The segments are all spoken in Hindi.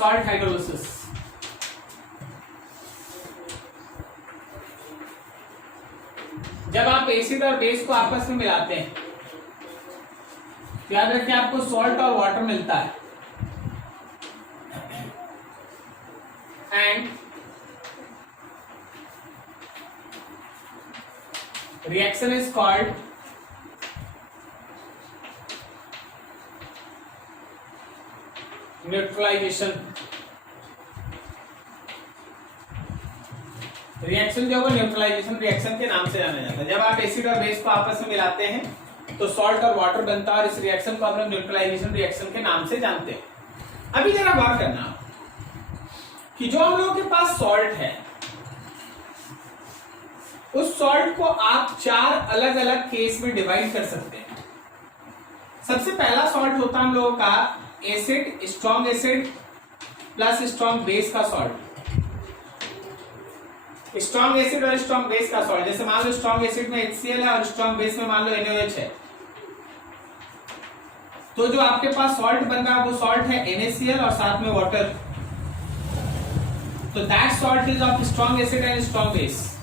Salt hydrolysis. जब आप एसिड और बेस को आपस में मिलाते हैं तो याद रखिए आपको सॉल्ट और वाटर मिलता है, and reaction is called neutralisation. Reaction जो है न्यूट्रलाइजेशन रिएक्शन के नाम से जाना जाता है। जब आप एसिड और बेस को आपस में मिलाते हैं तो सॉल्ट और वाटर बनता है, और इस रिएक्शन को हम लोग न्यूट्रलाइजेशन रिएक्शन के नाम से जानते हैं। अभी जरा गौर करना कि जो हम लोगों के पास सॉल्ट है, उस सॉल्ट को आप 4 अलग अलग केस में डिवाइड कर सकते हैं। सबसे पहला सॉल्ट होता है हम लोगों का acid, strong acid plus strong base का सॉल्ट। स्ट्रॉन्ग एसिड और स्ट्रॉन्ग बेस का सॉल्ट, जैसे मान लो स्ट्रॉन्ग एसिड में HCl है और स्ट्रॉन्ग बेस में मान लो NaOH है, तो जो आपके पास सॉल्ट बन रहा है वो सॉल्ट है NaCl और साथ में वाटर। तो that salt is of strong acid and strong base.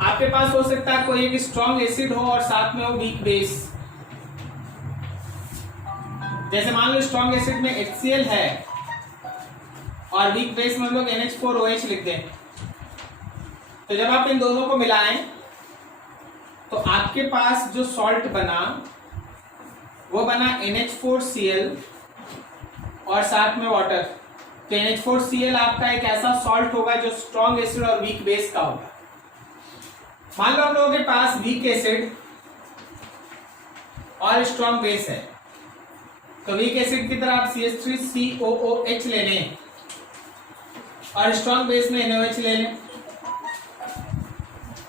आपके पास हो सकता है कोई एक स्ट्रॉन्ग एसिड हो और साथ में हो वीक बेस, जैसे मान लो स्ट्रॉन्ग एसिड में HCl है और वीक बेस में हम लोग NH4OH लिख दें। तो जब आप इन दोनों को मिलाएं तो आपके पास जो सॉल्ट बना वो बना NH4Cl और साथ में वाटर। तो NH4Cl आपका एक ऐसा सॉल्ट होगा जो स्ट्रॉन्ग एसिड और वीक बेस का होगा। मान लो हम लोगों के पास वीक एसिड और स्ट्रॉन्ग बेस है, तो वीक एसिड की तरह आप CH3COOH ले लें और स्ट्रॉन्ग बेस में NaOH ले लें।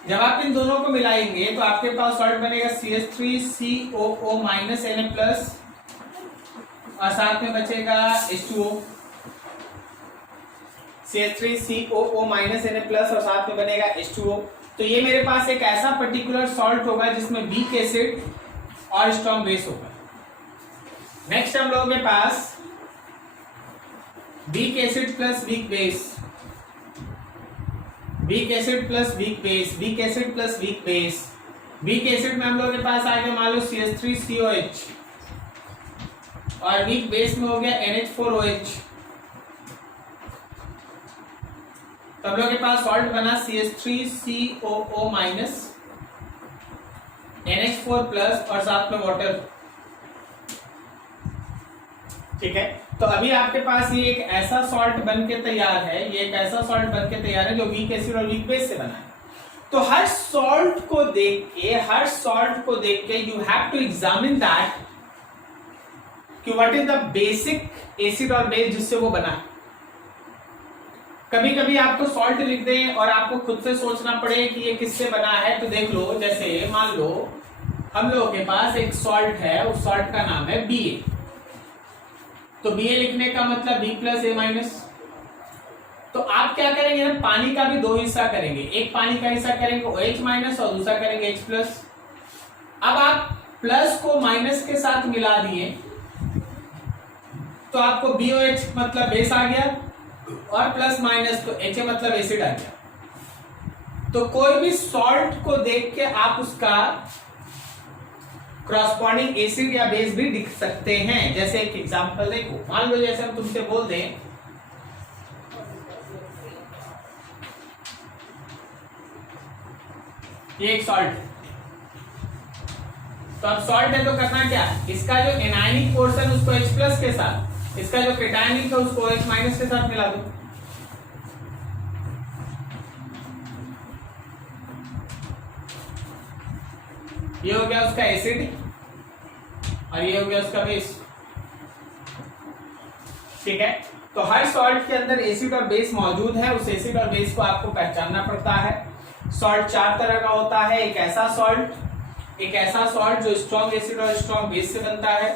जब आप इन दोनों को मिलाएंगे तो आपके पास सॉल्ट बनेगा CH3COO Na+ और साथ में बचेगा H2O। CH3COO Na+ और साथ में बनेगा H2O। तो ये मेरे पास एक ऐसा पर्टिकुलर सॉल्ट होगा जिसमें वीक एसिड और स्ट्रॉन्ग बेस होगा। नेक्स्ट हम लोगों के पास weak acid plus weak base, weak acid plus weak base, weak acid plus weak base. Weak acid में हम लोगों के पास आएगा मान लो CH3COH और वीक बेस में हो गया NH4OH। तो हम लोग के पास सॉल्ट बना CH3COO- NH4+ और साथ में वाटर। ठीक है, तो अभी आपके पास ये एक ऐसा सॉल्ट बन के तैयार है, ये एक ऐसा सॉल्ट बन के तैयार है जो वीक एसिड और वीक बेस से बना है। तो हर सॉल्ट को देख के you have to examine that कि what is the basic acid और बेस जिससे वो बना है। कभी कभी आपको सॉल्ट लिख दें और आपको खुद से सोचना पड़े कि ये किससे बना है, तो देख लो, जैसे मान लो हम लोगों के पास एक सॉल्ट है, उस सॉल्ट का नाम है Ba। तो Ba लिखने का मतलब B+A-। तो आप क्या करेंगे ना, पानी का भी 2 हिस्सा करेंगे, एक पानी का हिस्सा करेंगे OH- और दूसरा करेंगे H+। अब आप प्लस को माइनस के साथ मिला दिए तो आपको BOH मतलब बेस आ गया और प्लस माइनस तो Ha मतलब एसिड आ गया। तो कोई भी सॉल्ट को देख के आप उसका क्रॉसपॉन्डिंग एसिड या बेस भी लिख सकते हैं। जैसे एक एग्जांपल देखो, मान लो जैसे हम तुमसे बोल दें ये एक सॉल्ट है, तो अब सॉल्ट है तो करना क्या, इसका जो एनायनिक पोर्शन उसको H+ के साथ, इसका जो कैटायनिक है उसको OH- के साथ मिला दो। ये हो गया उसका एसिड और ये हो गया उसका बेस। ठीक है, तो हर सॉल्ट के अंदर एसिड और बेस मौजूद है, उस एसिड और बेस को आपको पहचानना पड़ता है। सॉल्ट 4 तरह का होता है। एक ऐसा सॉल्ट जो स्ट्रॉन्ग एसिड और स्ट्रॉन्ग बेस से बनता है,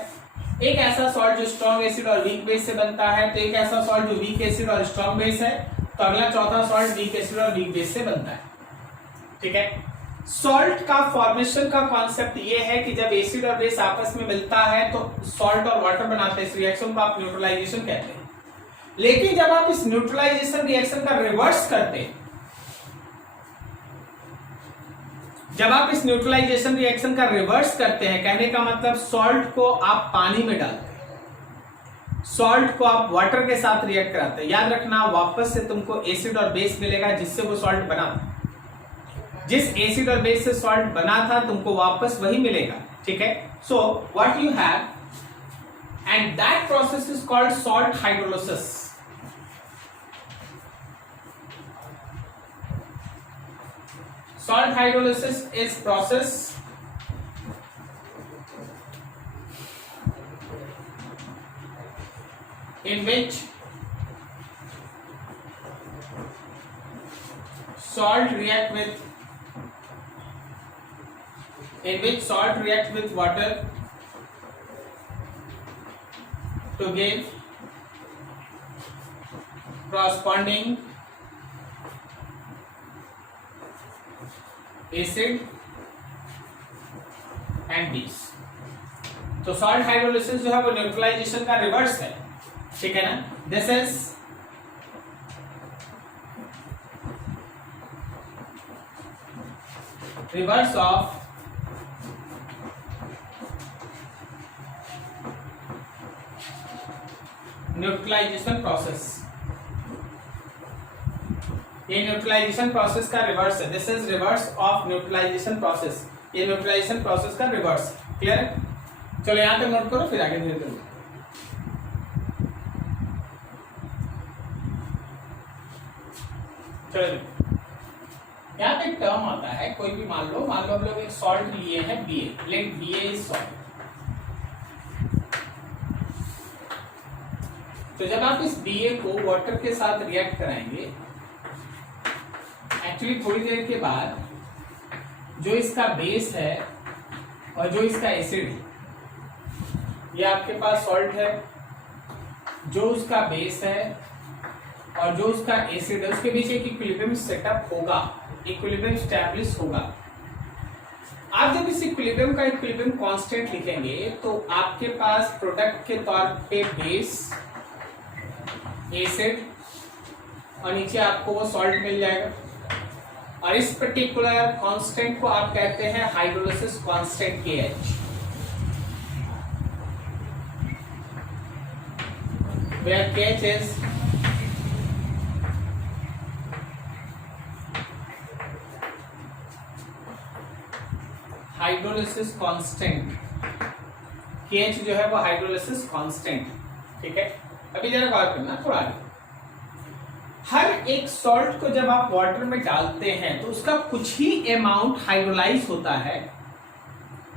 एक ऐसा सॉल्ट जो स्ट्रॉन्ग एसिड और वीक बेस से बनता है, तो एक ऐसा सॉल्ट जो वीक एसिड और स्ट्रॉन्ग बेस है, तो अगला चौथा सॉल्ट वीक एसिड और वीक बेस से बनता है। ठीक है, सॉल्ट का फॉर्मेशन का कॉन्सेप्ट ये है कि जब एसिड और बेस आपस में मिलता है तो सॉल्ट और वाटर बनाते हैं। इस रिएक्शन को आप न्यूट्रलाइजेशन कहते हैं। लेकिन जब आप इस न्यूट्रलाइजेशन रिएक्शन का रिवर्स करते हैं, जब आप इस न्यूट्रलाइजेशन रिएक्शन का रिवर्स करते हैं, कहने का मतलब सॉल्ट को आप पानी में डालते हैं, सॉल्ट को आप वाटर के साथ रिएक्ट कराते हैं, याद रखना वापस से तुमको एसिड और बेस मिलेगा जिससे वो सॉल्ट बना था। जिस एसिड और बेस से सॉल्ट बना था तुमको वापस वही मिलेगा, ठीक है। So what you have and that process is called salt hydrolysis. Salt hydrolysis is process in which salt react with water to give corresponding acid and base. तो सॉल्ट हाइड्रोलिसिस जो है वो न्यूट्रलाइजेशन का रिवर्स है, ठीक है ना। This is reverse of neutralisation process. ये न्यूट्रलाइजेशन प्रोसेस का रिवर्स है। This is reverse of neutralisation process. ये न्यूट्रलाइजेशन प्रोसेस का रिवर्स। क्लियर है? चलो यहां तक नोट करो, फिर आगे धीरे धीरे। चलो यहाँ पे एक टर्म आता है, कोई भी मान लो हम लोग एक सॉल्ट लिए हैं BA, let BA is salt. तो जब आप इस बीए को वाटर के साथ रिएक्ट कराएंगे, एक्चुअली थोड़ी देर के बाद जो इसका बेस है और जो इसका एसिड है, ये आपके पास सॉल्ट है, जो उसका बेस है और जो उसका एसिड है, उसके बीच एक इक्विलिब्रियम सेटअप होगा, इक्विलिब्रियम स्टैब्लिश होगा। आप जब इस इक्विलिब्रियम का इक्विलिब्रियम कांस्टेंट लिखेंगे तो आपके पास प्रोडक्ट के तौर पे बेस, एसिड और नीचे आपको वो सॉल्ट मिल जाएगा। और इस पर्टिकुलर कांस्टेंट को आप कहते हैं hydrolysis constant KH, where KH is hydrolysis constant. KH जो है वो हाइड्रोलिसिस कांस्टेंट, ठीक है। अभी जरा गौर करना थोड़ा आगे। हर एक सॉल्ट को जब आप वाटर में डालते हैं तो उसका कुछ ही अमाउंट हाइड्रोलाइज होता है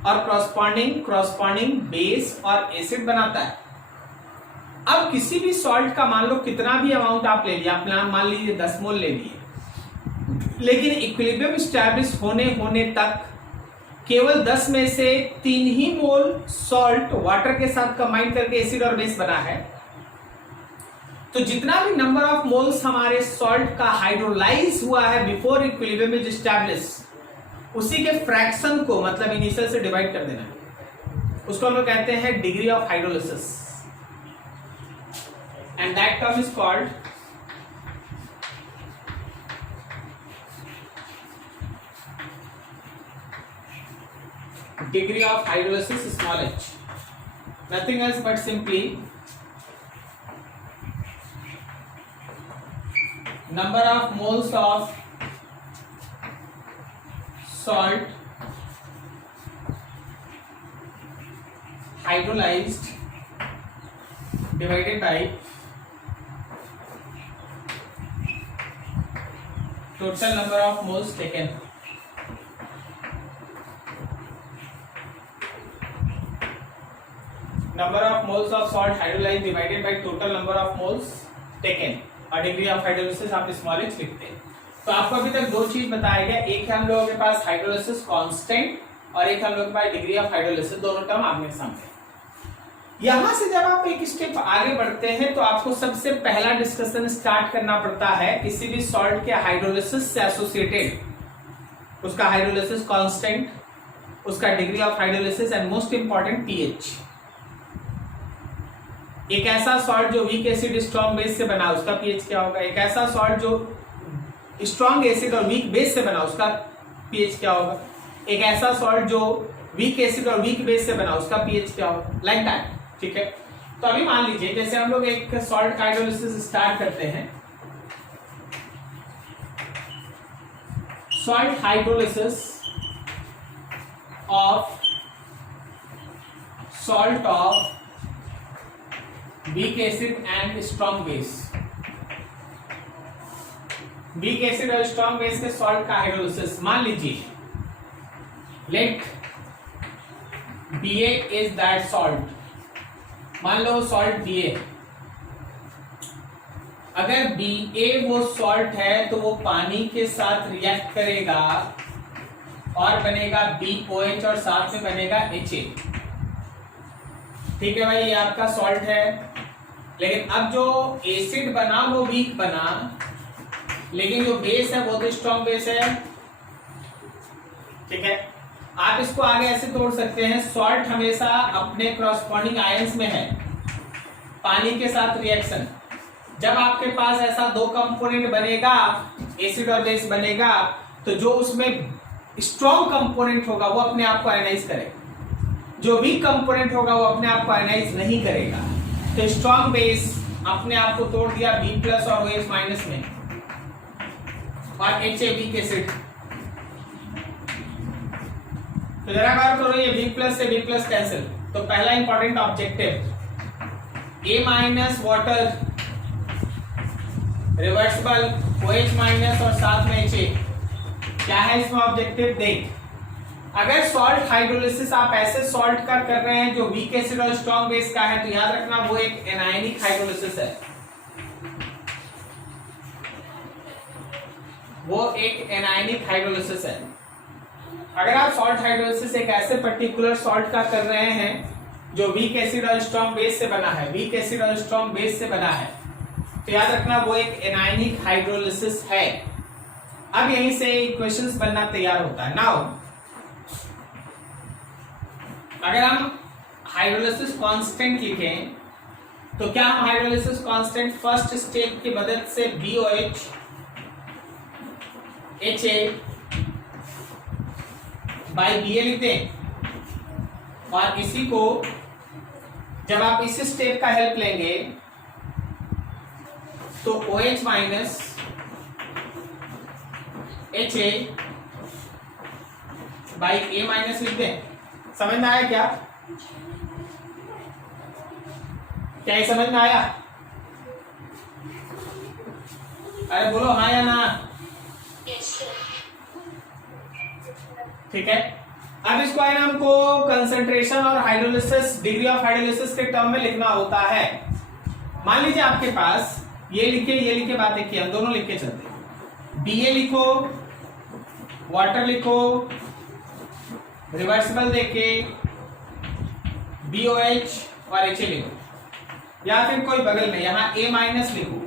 और क्रॉसपॉन्डिंग बेस और एसिड बनाता है। अब किसी भी सॉल्ट का मान लो कितना भी अमाउंट आप ले लिया, आप मान लीजिए 10 मोल ले लिए, लेकिन इक्विलिब्रियम स्टैब्लिश होने तक केवल 10 में से 3 ही मोल सॉल्ट वाटर के साथ कंबाइन करके एसिड और बेस बना है। तो जितना भी नंबर ऑफ मोल्स हमारे सॉल्ट का हाइड्रोलाइज हुआ है बिफोर इक्विलिब्रियम इज एस्टैब्लिश, उसी के फ्रैक्शन को मतलब इनिशियल से डिवाइड कर देना, उसको हम लोग कहते हैं degree of hydrolysis, and that term is called degree of hydrolysis small h, nothing else but simply number of moles of salt hydrolyzed divided by total number of moles taken। Number of moles of salt hydrolyzed divided by total number of moles taken और डिग्री ऑफ हाइड्रोलिसिस आप स्मॉल h लिखते हैं। तो आपको अभी तक दो चीज बताया गया, एक है हम लोगों के पास हाइड्रोलिसिस कांस्टेंट और एक हम लोगों के पास डिग्री ऑफ हाइड्रोलिसिस, दोनों टर्म आमने सामने। यहां से जब आप एक स्टेप आगे बढ़ते हैं तो आपको सबसे पहला डिस्कशन स्टार्ट करना पड़ता है किसी भी सॉल्ट के हाइड्रोलिसिस से एसोसिएटेड, उसका हाइड्रोलिसिस कांस्टेंट, उसका degree of hydrolysis and most important pH। एक ऐसा सॉल्ट जो वीक एसिड स्ट्रॉन्ग बेस से बना उसका पीएच क्या होगा, एक ऐसा सॉल्ट जो स्ट्रॉन्ग एसिड और वीक बेस से बना उसका पीएच क्या होगा, एक ऐसा सॉल्ट जो वीक एसिड और वीक बेस से बना उसका पीएच क्या होगा, लाइक दैट। ठीक है, तो अभी मान लीजिए जैसे हम लोग एक सॉल्ट का हाइड्रोलिसिस स्टार्ट करते हैं, salt hydrolysis of salt of weak acid and strong base, weak acid और स्ट्रॉन्ग बेस के सॉल्ट का हाइड्रोलिसिस। मान लीजिए let Ba is that salt, मान लो सॉल्ट Ba, अगर Ba वो सॉल्ट है तो वो पानी के साथ रिएक्ट करेगा और बनेगा BOH और साथ में बनेगा Ha। ठीक है भाई, ये आपका सॉल्ट है, लेकिन अब जो एसिड बना वो वीक बना, लेकिन जो बेस है वो तो स्ट्रॉन्ग बेस है। ठीक है, आप इसको आगे ऐसे तोड़ सकते हैं, सॉल्ट हमेशा अपने कॉरस्पॉन्डिंग आयंस में है, पानी के साथ रिएक्शन। जब आपके पास ऐसा दो कंपोनेंट बनेगा, एसिड और बेस बनेगा, तो जो उसमें स्ट्रॉन्ग कंपोनेंट होगा वो अपने आप को आयनाइज करेगा, जो वीक कंपोनेंट होगा वो अपने आप को आयनाइज नहीं करेगा। तो स्ट्रॉन्ग बेस अपने आप को तोड़ दिया B प्लस और OH माइनस में, और HA वीक एसिड। तो जरा बार करो, ये B प्लस से B प्लस कैंसिल, तो पहला important objective A minus water reversible OH minus और साथ में HA। क्या है इसमें ऑब्जेक्टिव, देख अगर सॉल्ट हाइड्रोलिसिस आप ऐसे सॉल्ट का कर रहे हैं जो वीक एसिड और स्ट्रॉन्ग बेस का है, तो याद रखना वो एक एनायनिक हाइड्रोलिसिस है, वो एक एनायनिक हाइड्रोलिसिस है। अगर आप सॉल्ट हाइड्रोलिसिस एक ऐसे पर्टिकुलर सॉल्ट का कर रहे हैं जो वीक एसिड और स्ट्रॉन्ग बेस से बना है, वीक एसिड और स्ट्रॉन्ग बेस से बना है, तो याद रखना वो एक एनायनिक हाइड्रोलिसिस है। अब यहीं से इक्वेशंस बनना तैयार होता है। नाउ अगर हम हाइड्रोलिसिस कांस्टेंट लिखें, तो क्या हम हाइड्रोलिसिस कांस्टेंट फर्स्ट स्टेप की मदद से BOH HA बाई Ba लिखते हैं, और इसी को जब आप इस स्टेप का हेल्प लेंगे तो OH minus HA by A minus लिखते हैं। समझ में आया क्या, क्या ये समझ में आया? अरे बोलो हाँ या ना। ठीक है, अब इसको है ना हमको कंसंट्रेशन और हाइड्रोलिसिस, डिग्री ऑफ हाइड्रोलिसिस के टर्म में लिखना होता है। मान लीजिए आपके पास ये लिखे बात एक ही, हम दोनों लिख के चलते हैं। Ba लिखो, वाटर लिखो, रिवर्सिबल देके BOH और HA लिखो, या फिर कोई बगल में यहां A माइनस लिखो,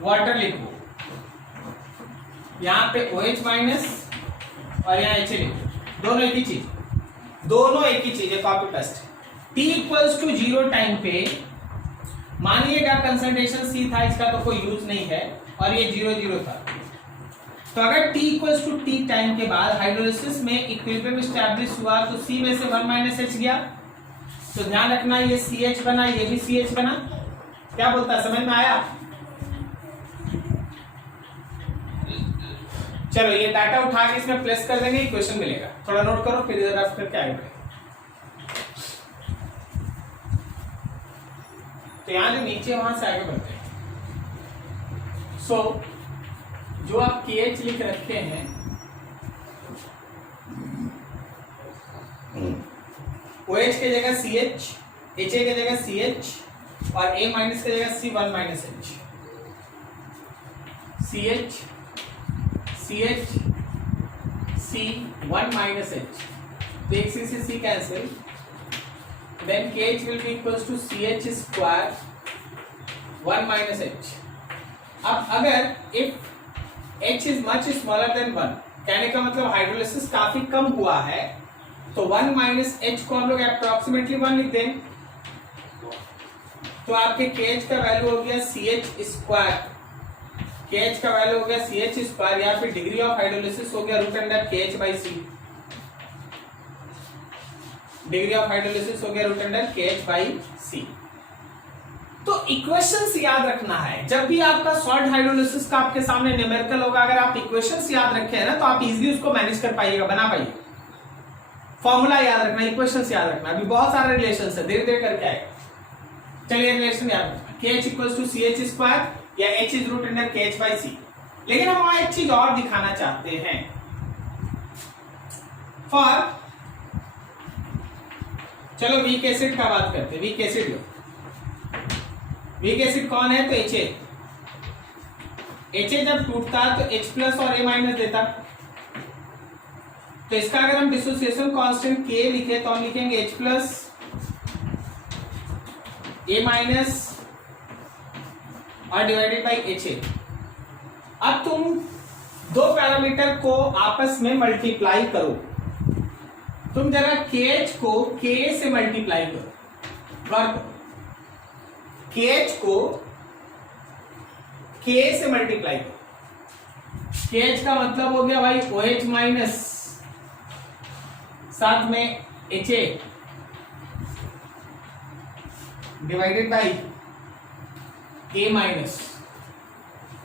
वाटर लिखो, यहां पे OH माइनस और यहाँ HA लिखो, दोनों एक ही चीज, दोनों एक ही चीज है, copy paste. T equals to 0 time पे मानिएगा कंसंट्रेशन C था, इसका तो कोई यूज नहीं है, और ये 0 था। तो अगर T equals to T time के बाद हाइड्रोलिसिस में इक्विलिब्रियम एस्टैब्लिश हुआ, तो C में से 1 माइनस H गया, तो ध्यान रखना ये CH बना, ये भी CH बना। क्या बोलता है, समझ में आया? चलो ये डाटा उठा के इसमें प्लस कर देंगे, इक्वेशन मिलेगा, थोड़ा नोट करो फिर इधर रफ करके आएगा। तो यहां जो नीचे वहां से आगे बढ़ते हैं। सो जो आप KH लिख रखते हैं, OH की जगह CH, HA की जगह CH और A माइनस की जगह C1 minus H, CH CH C1 minus H, तो एक C से C cancel, then KH will be equals to CH square 1 minus H। अब अगर if H is much smaller than 1, कहने का मतलब हाइड्रोलिसिस काफी कम हुआ है, तो 1 minus H को हम लोग अप्रोक्सीमेटली 1 लिख दें। तो आपके KH का वैल्यू हो गया CH², KH का वैल्यू हो गया CH² या फिर डिग्री ऑफ हाइड्रोलिसिस हो गया √KH/C, डिग्री ऑफ हाइड्रोलिसिस हो गया √KH/C। तो इक्वेशंस याद रखना है, जब भी आपका सॉल्ट हाइड्रोलिसिस का आपके सामने न्यूमेरिकल होगा, अगर आप इक्वेशंस याद रखे हैं ना तो आप इजीली उसको मैनेज कर पाइएगा, बना पाइएगा। फॉर्मूला याद रखना, इक्वेशंस याद रखना, अभी बहुत सारे रिलेशंस है, धीरे धीरे करके आएगा। चलिए रिलेशन याद रखना, KH = CH² या H is √KH/C। लेकिन हम वहां एक चीज और दिखाना चाहते हैं। चलो वीक एसिड का बात करते हैं। वीक एसिड लो, वीक एसिड कौन है? तो HA। HA जब टूटता तो H+ और A- देता, तो इसका अगर हम डिसोसिएशन कांस्टेंट K लिखे तो हम लिखेंगे H+ A- और डिवाइडेड बाई HA। अब तुम दो पैरामीटर को आपस में मल्टीप्लाई करो, तुम जरा KH को Ka से मल्टीप्लाई करो, KH को Ka से मल्टीप्लाई करो। KH का मतलब हो गया भाई OH- साथ में HA डिवाइडेड बाई A-,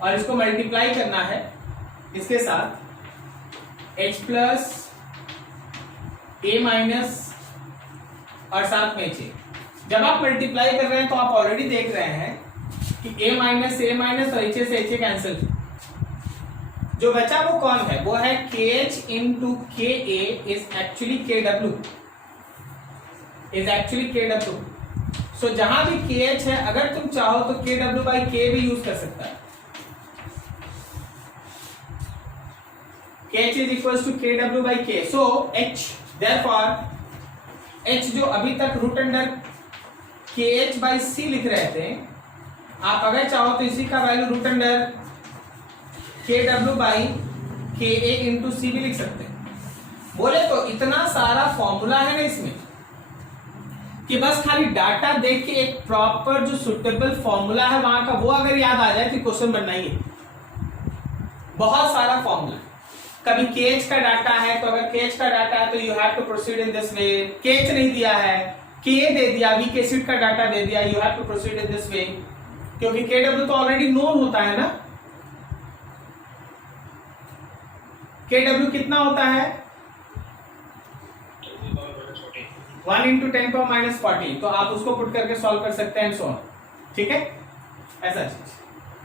और इसको मल्टीप्लाई करना है इसके साथ H+ A- और साथ में HA। जब आप मल्टीप्लाई कर रहे हैं तो आप ऑलरेडी देख रहे हैं कि A- और HA से HA कैंसिल, जो बचा वो कौन है? वो है KH into Ka is actually KW। सो जहां भी KH है, अगर तुम चाहो तो KW/K भी यूज कर सकता है। KH is equals to KW/K। So H, therefore H जो अभी तक √KH/C लिख रहे थे, आप अगर चाहो तो इसी का वैल्यू √KW/KA into C भी लिख सकते हैं। बोले तो इतना सारा फॉर्मूला है ना इसमें कि बस खाली डाटा देख के एक प्रॉपर जो सुटेबल फॉर्मूला है वहां का वो अगर याद आ जाए तो क्वेश्चन बनना ही है। बहुत सारा फॉर्मूला, कभी KH का डाटा है तो अगर KH का डाटा है तो you have to proceed in this way. KH नहीं दिया है, Ka दे दिया, वीक एसिड का डाटा दे दिया, you have to proceed in this way, क्योंकि KW तो ऑलरेडी नोन होता है ना। KW कितना होता है? 1 × 10⁻⁻14। तो आप उसको पुट करके सॉल्व कर सकते हैं, सो ठीक है, ऐसा चीज।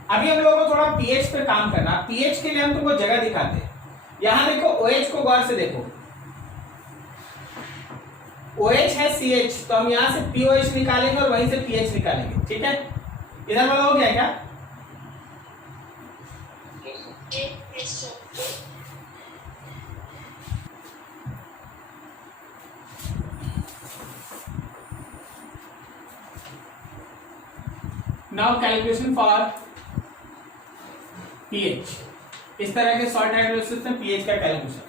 अभी हम लोगों को थोड़ा पीएच पे काम करना। पीएच के लिए हम तुमको जगह दिखाते हैं। यहां देखो OH को गौर से देखो, OH है CH, तो हम यहां से POH निकालेंगे और वहीं से पीएच निकालेंगे, ठीक है। इधर वाला हो गया क्या? Now calculation for pH. इस तरह के सॉल्ट हाइड्रोलिसिस में पीएच का कैलकुलेशन,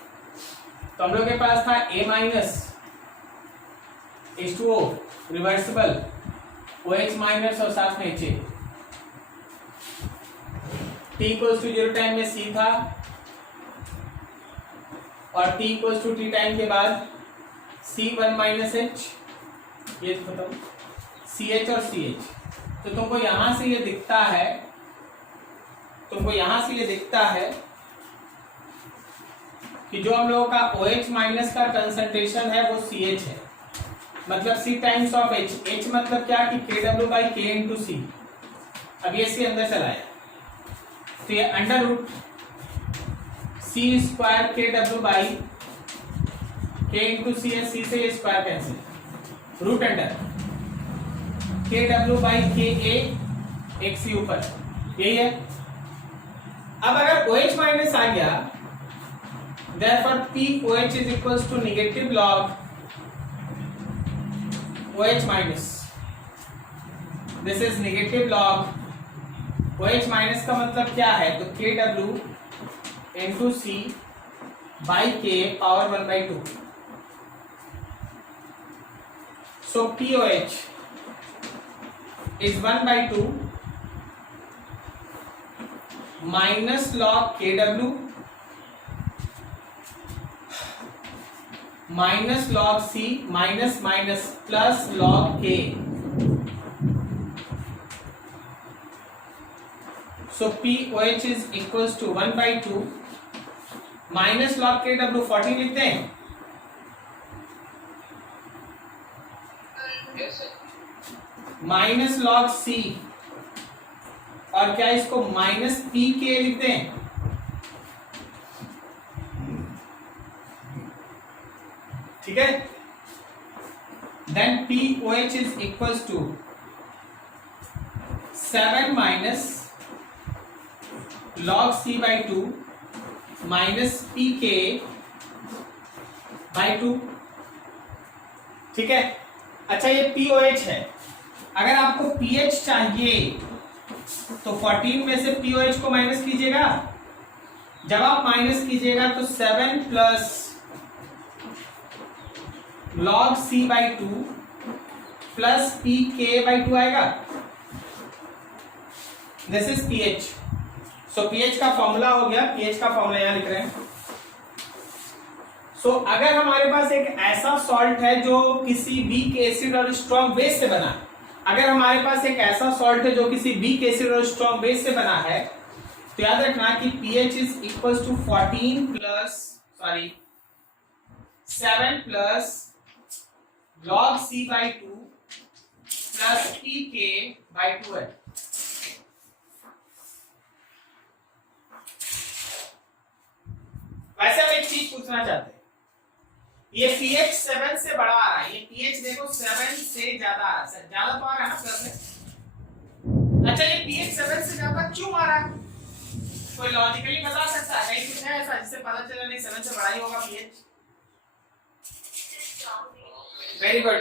तो हम लोग के पास था A- H2O रिवर्सिबल, OH- और साथ में HA। T = 0 टाइम में C था और T = T टाइम के बाद C1 - H, ये खत्म, CH और CH। तो तुमको यहां से ये दिखता है, कि जो हम लोगों का OH- का कंसंट्रेशन है वो CH है, मतलब C times of H। H मतलब क्या कि KW/K into C। अब ये C अंदर चला आया तो ये √C² KW/K into C है, C से ये स्क्वायर कैंसिल, √KW/KA एक C ऊपर, यही है। अब अगर OH- आ गया, therefore POH is equals to negative log OH-। This is negative log OH- का मतलब क्या है? तो KW into C by K power 1/2। So POH is 1/2 minus log KW minus log C minus minus plus log K. So POH is equals to 1/2 minus log KW 14 लिखते हैं. माइनस लॉग C और क्या इसको माइनस PK लिखते हैं. ठीक है. Then POH is equals to 7 minus log C/2 minus PK by 2. ठीक है. अच्छा ये POH है. अगर आपको pH चाहिए तो 14 में से POH को माइनस कीजिएगा. जब आप माइनस कीजिएगा तो 7 plus log C/2 plus PK/2 आएगा. This is pH. So pH का फॉर्मूला हो गया. pH का फॉर्मूला यहां लिख रहे हैं. सो अगर हमारे पास एक ऐसा सॉल्ट है जो किसी वीक एसिड और स्ट्रॉन्ग बेस से बना है, अगर हमारे पास एक ऐसा सॉल्ट है जो किसी वीक एसिड और स्ट्रॉन्ग बेस से बना है, तो याद रखना कि pH is equals to 14 plus 7 plus log C/2 plus PK/2 है. वैसे हम एक चीज पूछना चाहते हैं. ये pH 7 से बड़ा आ रहा है. ये pH देखो 7 से ज्यादा आ रहा है. ज्यादा तो आ रहा है ना प्लस में. अच्छा ये pH 7 से ज्यादा क्यों आ रहा है? कोई लॉजिकली बता सकता है? नहीं कुछ है ऐसा जिससे पता चला नहीं 7 से बड़ा ही होगा pH? Very good.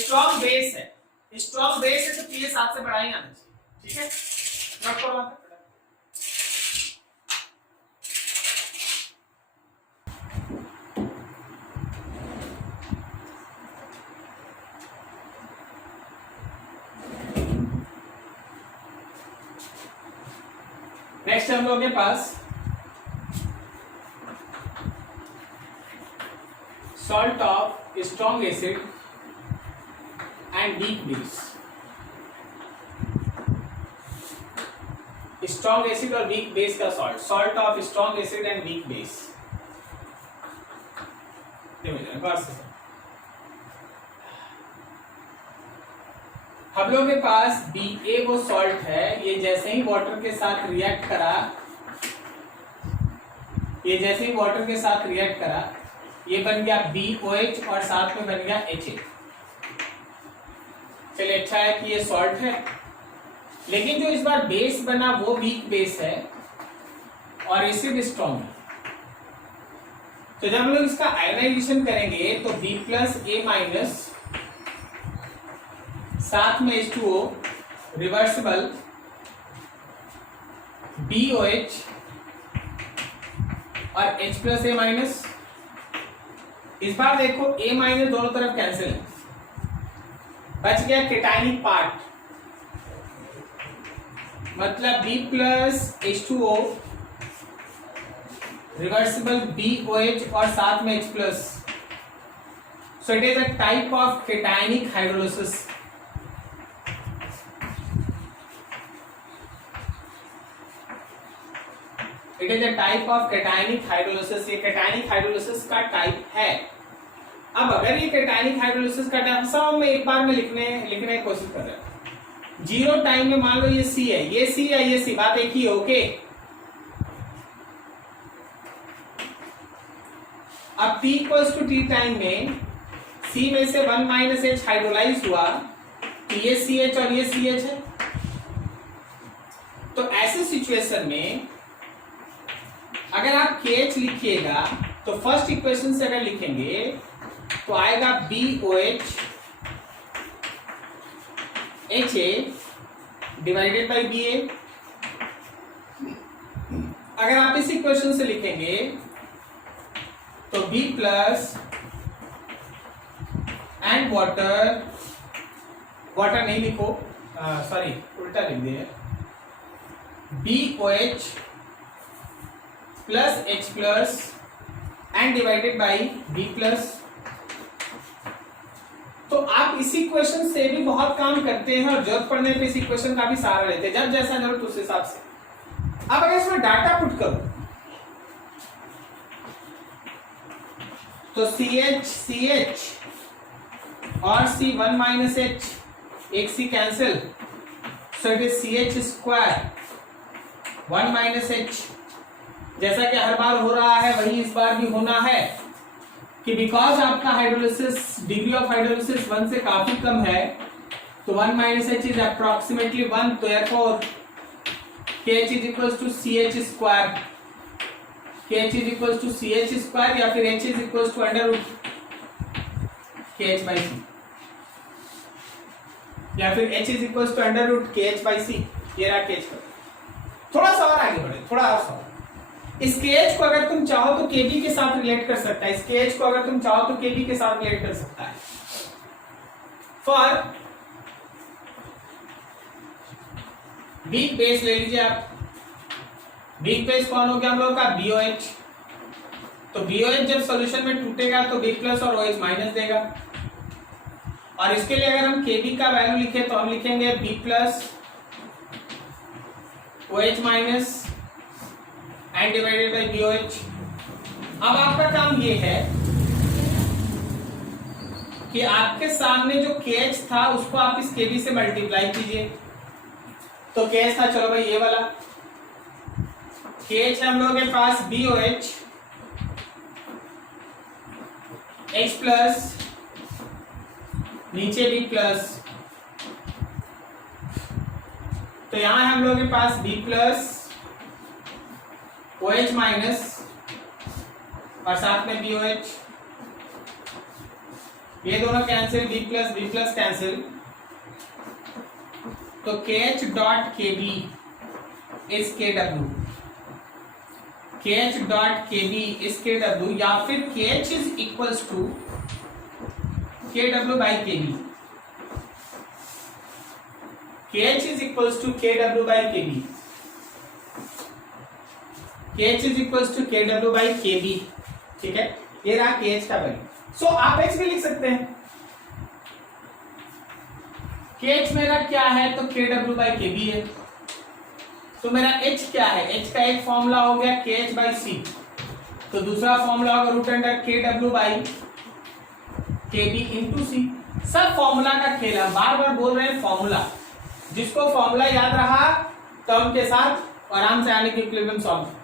Strong base है. स्ट्रॉन्ग बेस है तो pH 7 से बड़ा ही आना चाहिए. ठीक है. नोट करो बात. नेक्स्ट हम लोग के पास salt of strong acid and weak base. Strong acid और वीक बेस का salt. Salt of strong acid and weak base. हम लोग के पास Ba वो सॉल्ट है. ये जैसे ही वाटर के साथ रिएक्ट करा, ये बन गया BOH और साथ में बन गया HA. चलिए अच्छा है कि ये सॉल्ट है, लेकिन जो इस बार बेस बना वो वीक बेस है और एसिड स्ट्रॉन्ग है. तो जब हम लोग इसका आयनाइजेशन करेंगे तो B+A- साथ में H2O रिवर्सिबल BOH और H+A-. इस बार देखो A- दोनों तरफ कैंसिल है. बच गया केटाइनिक पार्ट. मतलब B+H2O रिवर्सिबल BOH और साथ में H+. So it is a type of केटाइनिक hydrolysis. It is a type of केटाइनिक hydrolysis. ये केटाइनिक हाइड्रोलिसिस का टाइप है. अब अगर ये केटाइनिक हाइड्रोलिसिस का टाइप सब में एक बार में लिखने की कोशिश कर रहे हैं. जीरो टाइम में मान लो ये C है, ये C या ये C, बात एक ही है. ओके. अब T equals to T time में C में से 1 - H हाइड्रोलाइज हुआ तो ये CH और ये CH है. तो ऐसे सिचुएशन में अगर आप KH लिखिएगा तो फर्स्ट इक्वेशन से अगर लिखेंगे तो आएगा BOH HA divided by BA. अगर आप इस इक्वेशन से लिखेंगे तो B प्लस एंड वाटर नहीं लिखो, सॉरी उल्टा लिख दिए, BOH plus H plus and divided by B plus. तो आप इस इक्वेशन से भी बहुत काम करते हैं और जरूरत पड़ने पे इस इक्वेशन का भी सहारा लेते हैं, जब जैसा जरूरत उस हिसाब से। अब अगर इसमें डाटा पुट करो तो CH और C1 माइनस H, एक C cancel, so it is CH square 1 minus H। जैसा कि हर बार हो रहा है वही इस बार भी होना है कि बिकॉज आपका हाइड्रोलिसिस डिग्री ऑफ हाइड्रोलिसिस 1 से काफी कम है, तो 1 माइनस H इज अप्रोक्सीमेटली 1, तो therefore KH is equals to CH square, KH is equals to CH square, या फिर H is equals to under root KH by C, या फिर H is equals to under root KH by C। ये रहा KH का। थोड़ा सा और आगे बढ़े, थोड़ा और सा। इस KH को अगर तुम चाहो तो KB के साथ रिलेट कर सकता है, इस KH को अगर तुम चाहो तो KB के साथ रिलेट कर सकता है। फॉर वीक बेस ले लीजिए आप, वीक बेस कौन हो गया हम लोगों का? BOH। तो BOH जब सॉल्यूशन में टूटेगा तो B प्लस और OH माइनस देगा, और इसके लिए अगर हम KB का वैल्यू लिखे तो हम लिखेंगे B plus OH minus and divided by BOH। अब आपका काम ये है कि आपके सामने जो KH था उसको आप इस KB से मल्टीप्लाई कीजिए। तो KH था, चलो भाई ये वाला KH है हम लोगों के पास BOH H प्लस, नीचे B प्लस, तो यहां है हम लोगों के पास B प्लस OH माइनस और साथ में BOH, ये दोनों कैंसिल, B प्लस कैंसिल, तो KH dot KB is KW, KH dot KB is KW, या फिर KH is equals to KW by KB, KH is equals to KW by KB, KH is equals to KW by KB। ठीक है, ये रहा KH का वैल्यू। सो आप H भी लिख सकते हैं, KH मेरा क्या है तो KW बाई KB है, तो मेरा H क्या है? H का एक फॉर्मूला हो गया KH बाई C, तो दूसरा फॉर्मूला होगा root under KW by KB into C। सब फॉर्मूला का खेल है, बार बार बोल रहे हैं फॉर्मूला, जिसको फॉर्मूला याद रहा टर्म के साथ आराम से आने की equilibrium solve.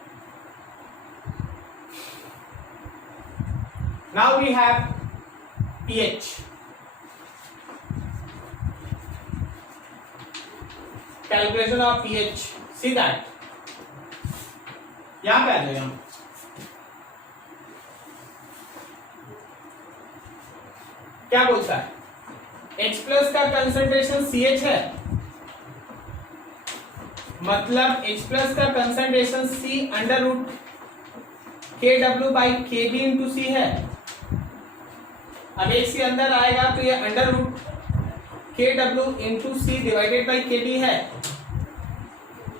Now we have pH. Calculation of pH. See that. यहां पे आ जाओ, यहां क्या बोलता है? H प्लस का कंसंट्रेशन CH है, मतलब H प्लस का concentration C under root KW by KB into C है। अब एक C अंदर आएगा तो ये under root KW into C divided by KB है।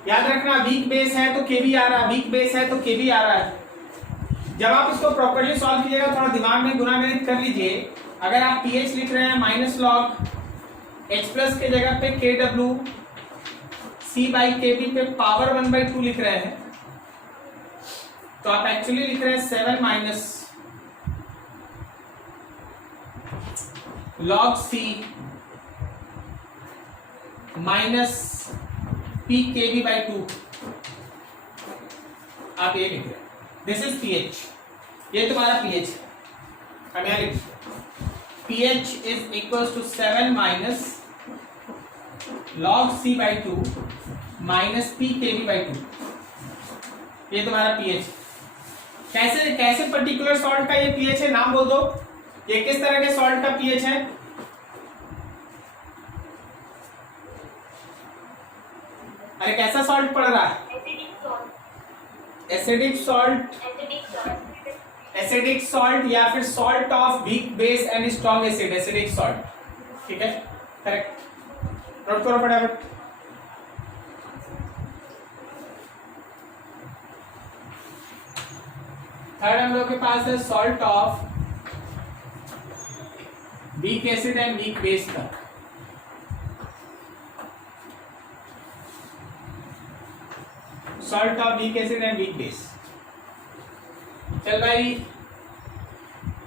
याद रखना वीक बेस है तो KB आ रहा है, वीक बेस है तो KB आ रहा है। जब आप इसको प्रॉपर्ली सॉल्व कीजिएगा थोड़ा दिमाग में गुणागणित कर लीजिए। अगर आप pH लिख रहे हैं माइनस लॉग H प्लस के जगह पे KW C बाई KB पे पावर 1/2 लिख रहे हैं, तो आप एक्चुअली लिख रहे हैं 7 minus log C minus PKB by 2, आप ये लिख रहे हैं। दिस इज pH, ये तुम्हारा pH है। अब यहां लिख pH is equals to 7 minus log C by 2 minus PKB by 2, ये तुम्हारा pH। कैसे कैसे पर्टिकुलर सॉल्ट का ये pH है, नाम बोल दो। ये किस तरह के सॉल्ट का pH है? अरे कैसा सॉल्ट पड़ रहा है? एसिडिक सॉल्ट, एसिडिक सॉल्ट या फिर salt of weak base and strong acid, acidic salt. ठीक है, करेक्ट। नोट करो फटाफट। थर्ड हम लोग के पास है salt of weak acid and weak base का। Salt of weak acid and weak base. चल भाई,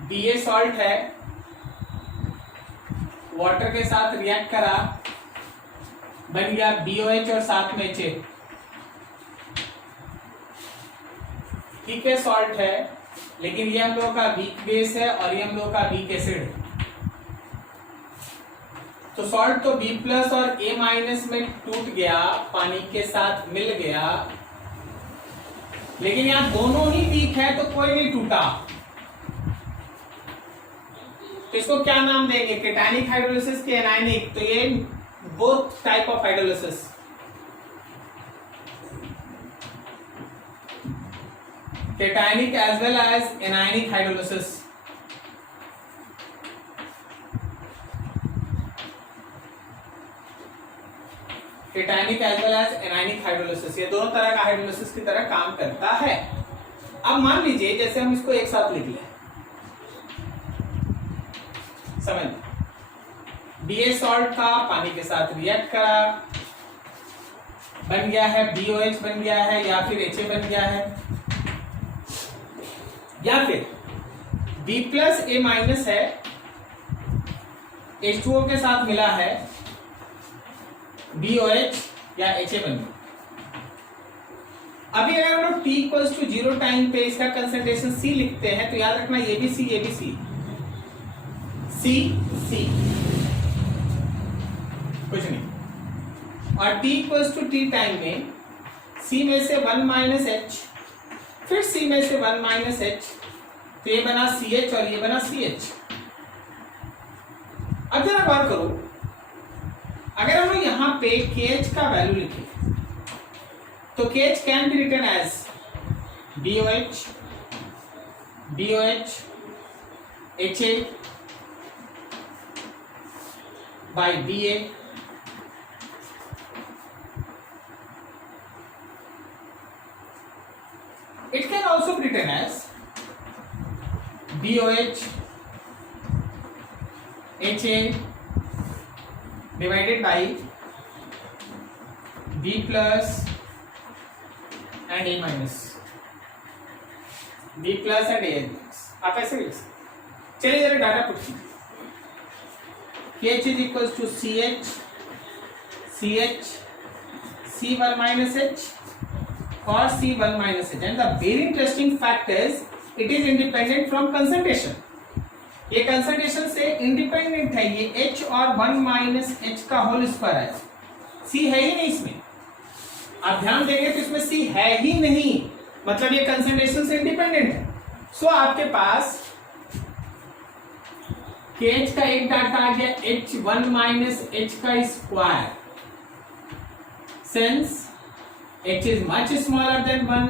बीए सॉल्ट है, वाटर के साथ रिएक्ट करा, बन गया BOH और साथ में HA। ठीक है, सॉल्ट है, लेकिन ये हम लोग का वीक बेस है और ये हम लोग का वीक एसिड है। तो सॉल्ट तो B प्लस और A माइनस में टूट गया, पानी के साथ मिल गया, लेकिन यहां दोनों ही वीक है तो कोई नहीं टूटा। तो इसको क्या नाम देंगे? केटायनिक हाइड्रोलिसिस के एनायनिक। तो ये both type of hydrolysis, cationic as well as anionic hydrolysis. Cationic as well as anionic hydrolysis, ये दोनों तरह का हाइड्रोलिसिस की तरह काम करता है। अब मान लीजिए जैसे हम इसको एक साथ लिख लें, समझ, BA सॉल्ट था, पानी के साथ रिएक्ट करा, बन गया है BOH बन गया है, या फिर HA बन गया है, या फिर B प्लस A माइनस है, H2O के साथ मिला है, BOH या HA बन गया। अभी अगर हम लोग T इक्वल्स टू 0 टाइम पे इसका कंसंट्रेशन C लिखते हैं तो याद रखना ये भी C, ये भी C, C, C, कुछ नहीं। और T equals to T time में C में से 1 माइनस H, फिर C में से 1 माइनस H, तो ये बना CH और ये बना CH। अब जरा गौर करो, अगर हम लोग यहां पे KH का वैल्यू लिखें तो KH can be written as BOH, BOH, HA by BA, it can also be written as BOH, HA divided by B plus and A minus, B plus and A minus। आप ऐसे लिख सकते। चलिए जरा डाटा पुट कीजिए। KH is equals to CH, CH, C1 minus H or C1 minus H, and the very interesting fact is it is independent from concentration। ये कंसंट्रेशन से इंडिपेंडेंट है, ये H और 1 माइनस H का होल स्क्वायर है, C है ही नहीं इसमें। आप ध्यान देंगे तो इसमें C है ही नहीं, मतलब ये कंसंट्रेशन से इंडिपेंडेंट है। सो आपके पास KH का एक डाटा आ गया H1 माइनस H का square, since H is much smaller than 1,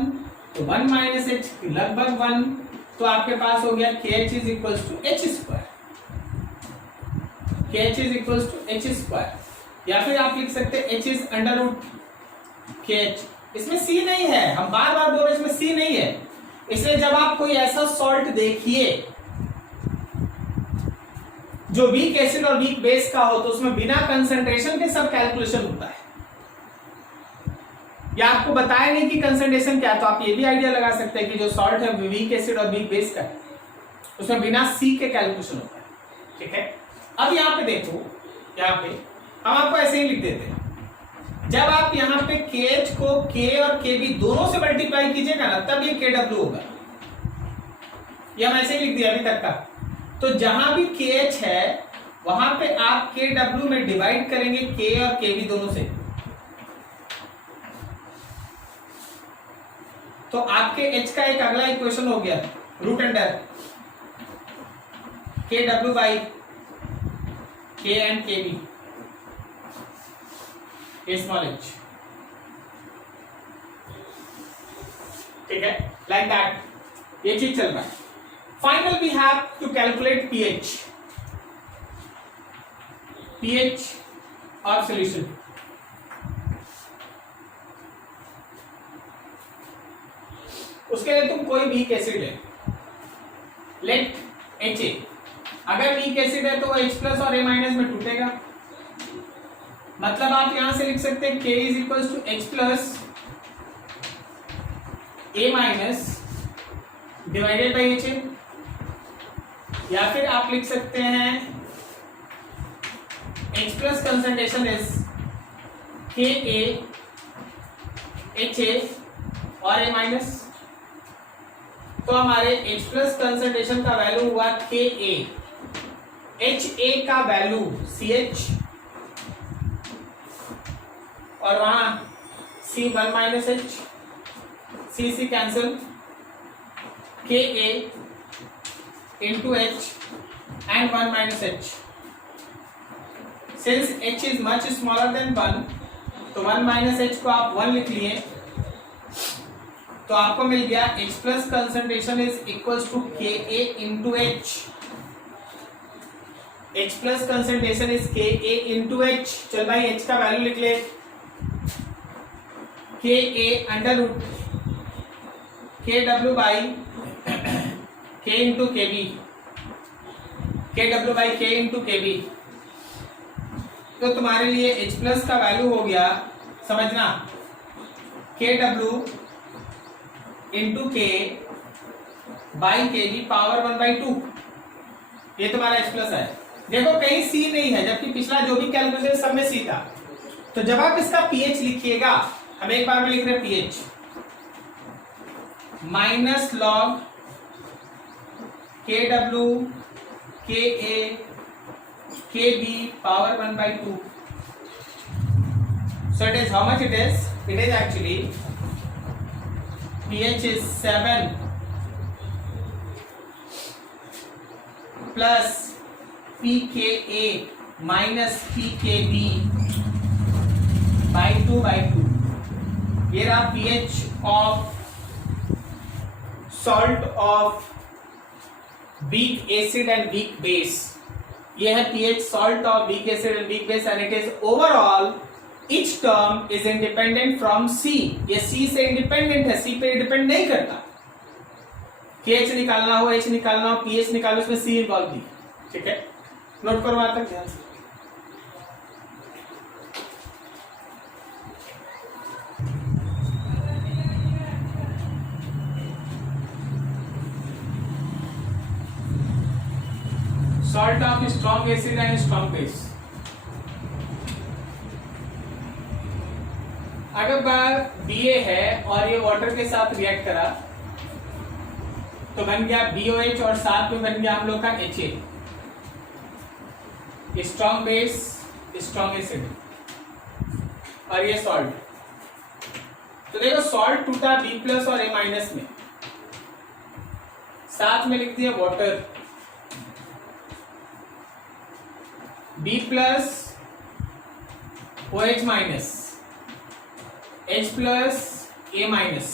तो 1 माइनस H लगभग 1, तो आपके पास हो गया KH is equals to H square, KH is equals to H square, या फिर आप लिख सकते हैं H is under root KH। इसमें C नहीं है, हम बार बार बोल रहे हैं इसमें C नहीं है, इसलिए जब आप कोई ऐसा सॉल्ट देखिए जो वीक एसिड और वीक बेस का हो तो उसमें बिना कंसंट्रेशन के सब कैलकुलेशन होता है। या आपको बताया नहीं कि कंसंट्रेशन क्या है, तो आप ये भी आइडिया लगा सकते हैं कि जो सॉल्ट है वीक एसिड और वीक बेस का है, उसमें बिना C के कैलकुलेशन होता है। ठीक है, अब यहाँ पे देखो, यहाँ पे हम आपको ऐसे ही लिख देते हैं, जब आप यहाँ पे KH को K और KB दोनों से मल्टीप्लाई कीजिएगा ना, तब ये KW होगा। ये हम ऐसे ही लिख दिया अभी तक का। तो जहां भी KH है वहां पे आप KW में डिवाइड करेंगे K और KB दोनों से, तो आपके H का एक अगला इक्वेशन हो गया root under KW by K and KB small h। ठीक है, लाइक दैट ये चीज चल रहा है। Final we have to calculate pH। pH of solution. उसके लिए तुम कोई वीक एसिड ले, लेट HA, अगर वीक एसिड है तो वो H प्लस और A माइनस में टूटेगा। मतलब आप यहां से लिख सकते हैं K is equal to H plus A minus divided by HA, या फिर आप लिख सकते हैं H plus concentration is KA HA और A माइनस। तो हमारे H प्लस कंसंट्रेशन का वैल्यू हुआ KA, HA का वैल्यू CH और वहां C1 minus H, C cancel, KA into H and 1 minus H. Since H is much smaller than 1, तो 1 minus H को आप 1 लिख लिए, तो आपको मिल गया H plus concentration is equals to KA into H। H plus concentration is KA into H। चल भाई H का वैल्यू लिख ले, KA under root KW by K into KB, KW by K into KB। तो तुम्हारे लिए H प्लस का वैल्यू हो गया, समझना, KW into K by KB power 1/2। ये तुम्हारा H प्लस है। देखो कहीं C नहीं है, जबकि पिछला जो भी कैलकुलेशन सब में C था। तो जब आप इसका pH लिखिएगा, हम एक बार में लिख रहे हैं pH minus log KW KA KB power 1/2। So it is how much it is? It is actually pH is 7 plus pKa minus pKb by 2/2। ये रहा pH of salt of weak acid and weak base। ये है pH salt of weak acid and weak base, and it is overall each term is independent from C। ये C से independent है, C पे डिपेंड नहीं करता। KH निकालना हो, H निकालना हो, pH निकालो, उसमें C इन्वॉल्व नहीं। ठीक है, नोट करो वहां तक ध्यान से। Salt of strong acid and strong base। अगर बार BA है और ये वाटर के साथ रिएक्ट करा तो बन गया BOH और साथ में बन गया हम लोग का HA, strong base strong acid, और ये सॉल्ट। तो देखो सॉल्ट टूटा B प्लस और A माइनस में, साथ में लिख दिया water B plus OH minus H plus A minus.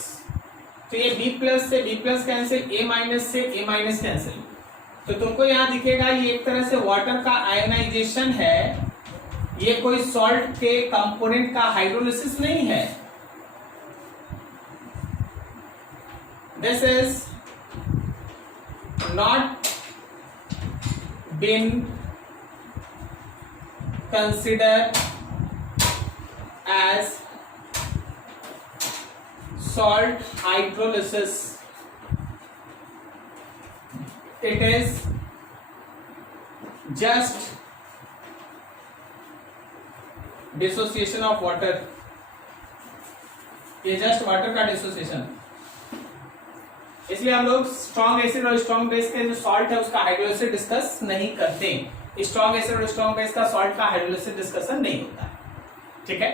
तो ये B प्लस से B plus cancel, A minus से A माइनस कैंसिल। तो तुमको यहां दिखेगा ये एक तरह से वाटर का आयोनाइजेशन है, ये कोई सॉल्ट के कंपोनेंट का हाइड्रोलिसिस नहीं है। This is not been considered as salt hydrolysis। It is just dissociation of water। ये जस्ट वाटर का डिसोसिएशन। इसलिए हम लोग स्ट्रॉन्ग एसिड और स्ट्रॉन्ग बेस के जो सॉल्ट है उसका हाइड्रोलिसिस डिस्कस नहीं करते। स्ट्रॉन्ग एसिड और स्ट्रॉन्ग बेस का सॉल्ट का हाइड्रोलिसिस डिस्कशन नहीं होता है। ठीक है।